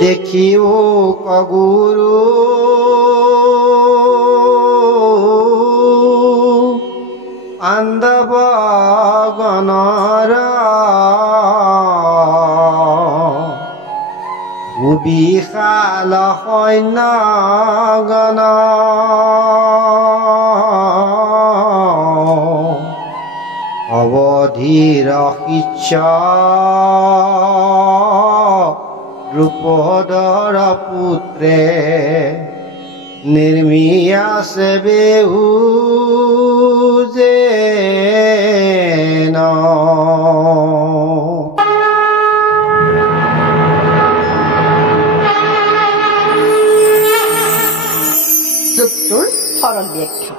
দেখিও কগুৰু পাণ্ডৱ গণৰ বিশাল সৈন্য গণ অৱধীৰ শিষ্য দ্ৰুপদৰ পুত্ৰে নিৰ্মিয়াছে বেহু যে যুগটোৰ সৰল ব্যাখ্যা।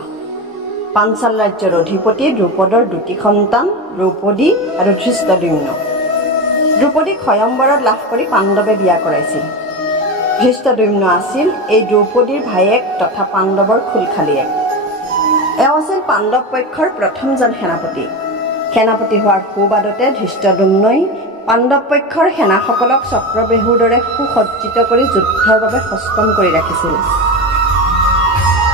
পাঞ্চাল ৰাজ্যৰ অধিপতি দ্ৰুপদৰ দুটি সন্তান দ্ৰৌপদী আৰু ধৃষ্টদ্যুম্ন। দ্ৰৌপদীক স্বয়ম্বৰত লাভ কৰি পাণ্ডৱে বিয়া কৰাইছিল। ধৃষ্টদ্যুম্ন আছিল এই দ্ৰৌপদীৰ ভায়েক তথা পাণ্ডৱৰ খুলখালীয়েক। এওঁ আছিল পাণ্ডৱ পক্ষৰ প্ৰথমজন সেনাপতি। সেনাপতি হোৱাৰ সুবাদতে ধৃষ্টদ্যুম্নই পাণ্ডৱ পক্ষৰ সেনাসকলক চক্ৰবেহুৰ দৰে সুসজ্জিত কৰি যুদ্ধৰ বাবে সষ্টম কৰি ৰাখিছিল।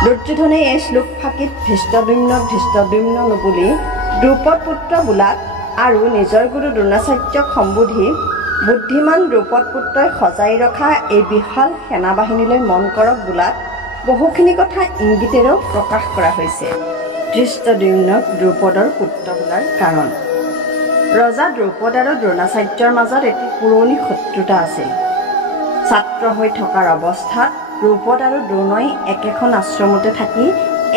দুৰ্যোধনে এই শ্লোক ফাঁকিত ধৃষ্টদ্যুম্নক ধৃষ্টদ্যুম্ন নুবুলি দ্ৰুপদ পুত্ৰ বোলাত আৰু নিজৰ গুৰু দ্ৰোণাচাৰ্যক সম্বোধি বুদ্ধিমান দ্ৰুপদ পুত্ৰই সজাই ৰখা এই বিশাল সেনাবাহিনীলৈ মন কৰক বোলাত বহুখিনি কথা ইংগিতেৰেও প্ৰকাশ কৰা হৈছে। ধৃষ্টদ্যুম্নক দ্ৰুপদৰ পুত্ৰ বোলাৰ কাৰণ। ৰজা দ্ৰুপদ আৰু দ্ৰোণাচাৰ্যৰ মাজত এটি পুৰণি শত্ৰুতা আছিল। ছাত্ৰ হৈ থকাৰ অৱস্থাত দ্ৰুপদ আৰু দ্ৰোণই একেখন আশ্ৰমতে থাকি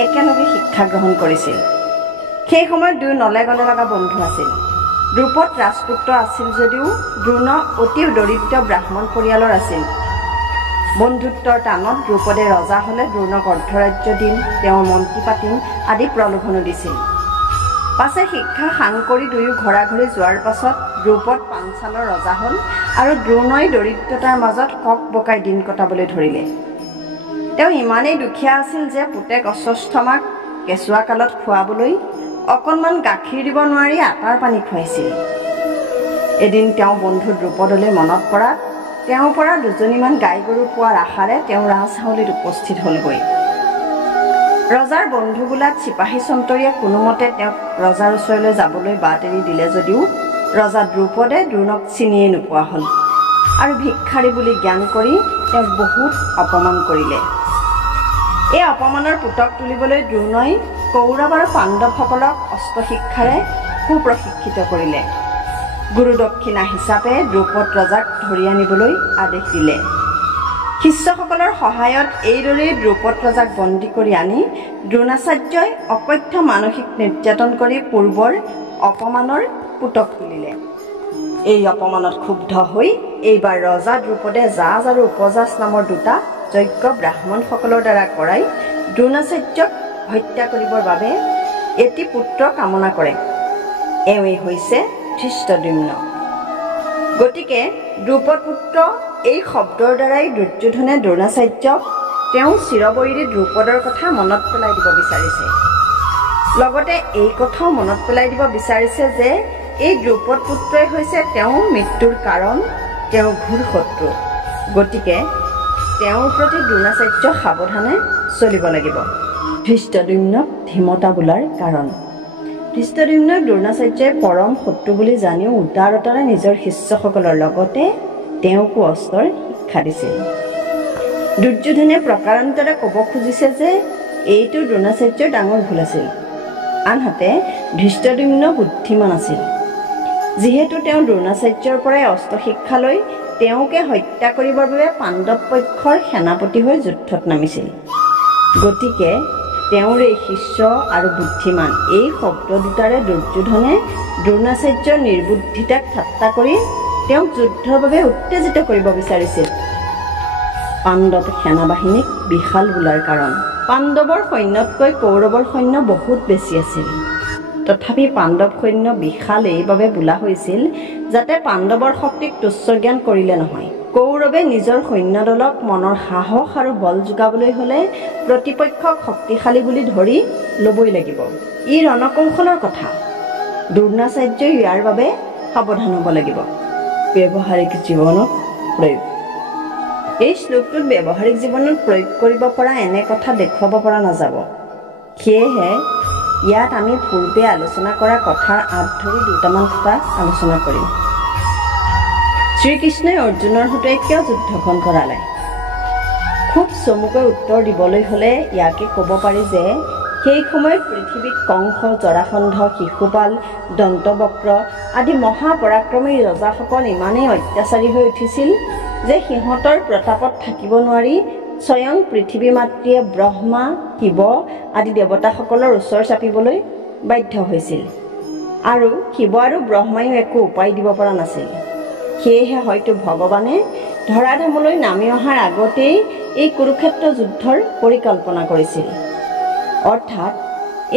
একেলগে শিক্ষা গ্ৰহণ কৰিছিল। সেই সময়ত দুই নলে গলে লগা বন্ধু আছিল। দ্ৰুপদ ৰাজপুত্ৰ আছিল যদিও দ্ৰোণ অতি দৰিদ্ৰ ব্ৰাহ্মণ পৰিয়ালৰ আছিল। বন্ধুত্বৰ টানত দ্ৰুপদে ৰজা হলে দ্ৰোণক অৰ্ধৰাজ্য দিম, তেওঁৰ মন্ত্ৰী পাতিম আদি প্ৰলোভনো দিছিল। পাছে শিক্ষা সাং কৰি দুয়ো ঘৰা ঘৰি যোৱাৰ পাছত দ্ৰুপদ পাঞ্চালৰ ৰজা হল আৰু দ্ৰোণই দৰিদ্ৰতাৰ মাজত কক বকাই দিন কটাবলৈ ধৰিলে। তেওঁ ইমানেই দুখীয়া আছিল যে পুতেক অশ্বস্থমাক কেঁচুৱা কালত খুৱাবলৈ অকণমান গাখীৰ দিব নোৱাৰি আটাৰ পানী খুৱাইছিল। এদিন তেওঁ বন্ধু দ্ৰুপদলৈ মনত পৰাত তেওঁৰ পৰা দুজনীমান গাই গৰু পোৱাৰ আশাৰে তেওঁ ৰাজহাউলিত উপস্থিত হলগৈ। ৰজাৰ বন্ধু বোলাত চিপাহী চন্তৰীয়ে কোনোমতে তেওঁক ৰজাৰ ওচৰলৈ যাবলৈ বাট এৰি দিলে যদিও ৰজা দ্ৰুপদে দ্ৰোণক চিনিয়ে নোপোৱা হল আৰু ভিক্ষাৰী বুলি জ্ঞান কৰি তেওঁক বহুত অপমান কৰিলে। এই অপমানৰ পুতক তুলিবলৈ দ্ৰোণই কৌৰৱ আৰু পাণ্ডৱসকলক অস্ত্ৰ শিক্ষাৰে সুপ্ৰশিক্ষিত কৰিলে। গুৰু দক্ষিণা হিচাপে দ্ৰুপদ ৰজাক ধৰি আনিবলৈ আদেশ দিলে। শিষ্যসকলৰ সহায়ত এইদৰেই দ্ৰুপদ ৰজাক বন্দী কৰি আনি দ্ৰোণাচাৰ্যই অকথ্য মানসিক নিৰ্যাতন কৰি পূৰ্বৰ অপমানৰ পুতক তুলিলে। এই অপমানত ক্ষুব্ধ হৈ এইবাৰ ৰজা দ্ৰুপদে জাজ আৰু উপজাজ নামৰ দুটা যজ্ঞ ব্ৰাহ্মণসকলৰ দ্বাৰা কৰাই দ্ৰোণাচাৰ্যক হত্যা কৰিবৰ বাবে এটি পুত্ৰ কামনা কৰে। এওঁৱেই হৈছে ধৃষ্টদ্যুম্ন। গতিকে দ্ৰুপদ পুত্ৰ এই শব্দৰ দ্বাৰাই দুৰ্যোধনে দ্ৰোণাচাৰ্যক তেওঁ চিৰবৈৰী দ্ৰুপদৰ কথা মনত পেলাই দিব বিচাৰিছে। লগতে এই কথাও মনত পেলাই দিব বিচাৰিছে যে এই দ্ৰুপদ পুত্ৰই হৈছে তেওঁৰ মৃত্যুৰ কাৰণ, তেওঁ ঘোৰ শত্ৰু। গতিকে তেওঁৰ প্ৰতি দ্ৰোণাচাৰ্য সাৱধানে চলিব লাগিব। ধৃষ্টদ্যুম্নক ধীমতা বোলাৰ কাৰণ। ধৃষ্টদ্যুম্নক দ্ৰোণাচাৰ্যই পৰম শত্ৰু বুলি জানিও উদাৰতাৰে নিজৰ শিষ্যসকলৰ লগতে তেওঁকো অস্ত্ৰৰ শিক্ষা দিছিল। দুৰ্যোধনে প্ৰকাৰান্তৰে ক'ব খুজিছে যে এইটো দ্ৰোণাচাৰ্যৰ ডাঙৰ ভুল আছিল। আনহাতে ধৃষ্টদ্যুম্ন বুদ্ধিমান আছিল। যিহেতু তেওঁ দ্ৰোণাচাৰ্যৰ পৰাই অস্ত্ৰ শিক্ষা লৈ তেওঁকে হত্যা কৰিবৰ বাবে পাণ্ডৱ পক্ষৰ সেনাপতি হৈ যুদ্ধত নামিছিল। গতিকে তেওঁৰ এই শিষ্য আৰু বুদ্ধিমান এই শব্দ দুটাৰে দুৰ্যোধনে দ্ৰোণাচাৰ্যৰ নিৰ্বুদ্ধিতাক ঠাট্টা কৰি তেওঁক যুদ্ধৰ বাবে উত্তেজিত কৰিব বিচাৰিছিল। পাণ্ডৱ সেনাবাহিনীক বিশাল বোলাৰ কাৰণ। পাণ্ডৱৰ সৈন্যতকৈ কৌৰৱৰ সৈন্য বহুত বেছি আছিল। তথাপি পাণ্ডৱ সৈন্য বিশাল এইবাবে বোলা হৈছিল যাতে পাণ্ডৱৰ শক্তিক তুচ্ছ জ্ঞান কৰিলে নহয়। কৌৰৱে নিজৰ সৈন্যদলক মনৰ সাহস আৰু বল যোগাবলৈ হলে প্ৰতিপক্ষক শক্তিশালী বুলি ধৰি ল'বই লাগিব। ই ৰণকৌশলৰ কথা। দ্ৰোণাচাৰ্যই ইয়াৰ বাবে সাৱধান হ'ব লাগিব। ব্যৱহাৰিক জীৱনত প্ৰয়োগ। এই শ্লোকটোত ব্যৱহাৰিক জীৱনত প্ৰয়োগ কৰিব পৰা এনে কথা দেখুৱাব পৰা নাযাব। সেয়েহে ইয়াত আমি পূৰ্বে আলোচনা কৰা কথাৰ আঁত ধৰি দুটামান কথা আলোচনা কৰিম। শ্ৰীকৃষ্ণই অৰ্জুনৰ সৈতে কিয় যুদ্ধখন কৰালে? খুব চমুকৈ উত্তৰ দিবলৈ হ'লে ইয়াকে ক'ব পাৰি যে সেই সময়ত পৃথিৱীত কংস, জৰাসন্ধ, শিশুপাল, দন্তবক্ৰ আদি মহাপৰাক্ৰমী ৰজাসকল ইমানেই অত্যাচাৰী হৈ উঠিছিল যে সিহঁতৰ প্ৰতাপত থাকিব নোৱাৰি স্বয়ং পৃথিৱী মাতৃয়ে ব্ৰহ্মা, শিৱ আদি দেৱতাসকলৰ ওচৰ চাপিবলৈ বাধ্য হৈছিল। আৰু শিৱ আৰু ব্ৰহ্মায়ো একো উপায় দিব পৰা নাছিল। সেয়েহে হয়তো ভগৱানে ধৰাধামলৈ নামি অহাৰ আগতেই এই কুৰুক্ষেত্ৰ যুদ্ধৰ পৰিকল্পনা কৰিছিল। অৰ্থাৎ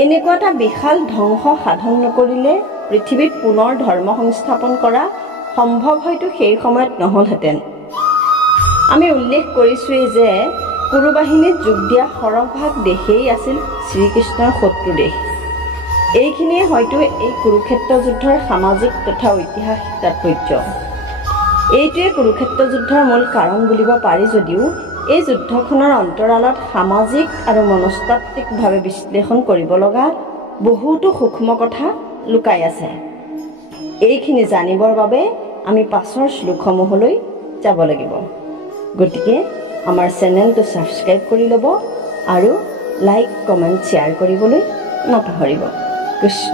এনেকুৱা এটা বিশাল ধ্বংস সাধন নকৰিলে পৃথিৱীত পুনৰ ধৰ্ম সংস্থাপন কৰা সম্ভৱ হয়তো সেই সময়ত নহ'লহেঁতেন। আমি উল্লেখ কৰিছোঁৱেই যে কুৰু বাহিনীত যোগ দিয়া সৰহভাগ দেশেই আছিল শ্ৰীকৃষ্ণৰ শত্ৰু দেশ। এইখিনিয়ে হয়তো এই কুৰুক্ষেত্ৰ যুদ্ধৰ সামাজিক তথা ঐতিহাসিক তাৎপৰ্য। এইটোৱে কুৰুক্ষেত্ৰ যুদ্ধৰ মূল কাৰণ বুলিব পাৰি যদিও এই যুদ্ধখনৰ অন্তৰালত সামাজিক আৰু মনস্তাত্ত্বিকভাৱে বিশ্লেষণ কৰিব লগা বহুতো সূক্ষ্ম কথা লুকাই আছে। এইখিনি জানিবৰ বাবে আমি পাছৰ শ্লোকসমূহলৈ যাব লাগিব। গতিকে আমাৰ চেনেলটো ছাবস্ক্ৰাইব কৰি ল'ব আৰু লাইক, কমেণ্ট, শ্বেয়াৰ কৰিবলৈ নাপাহৰিব। কৃষ্ণ।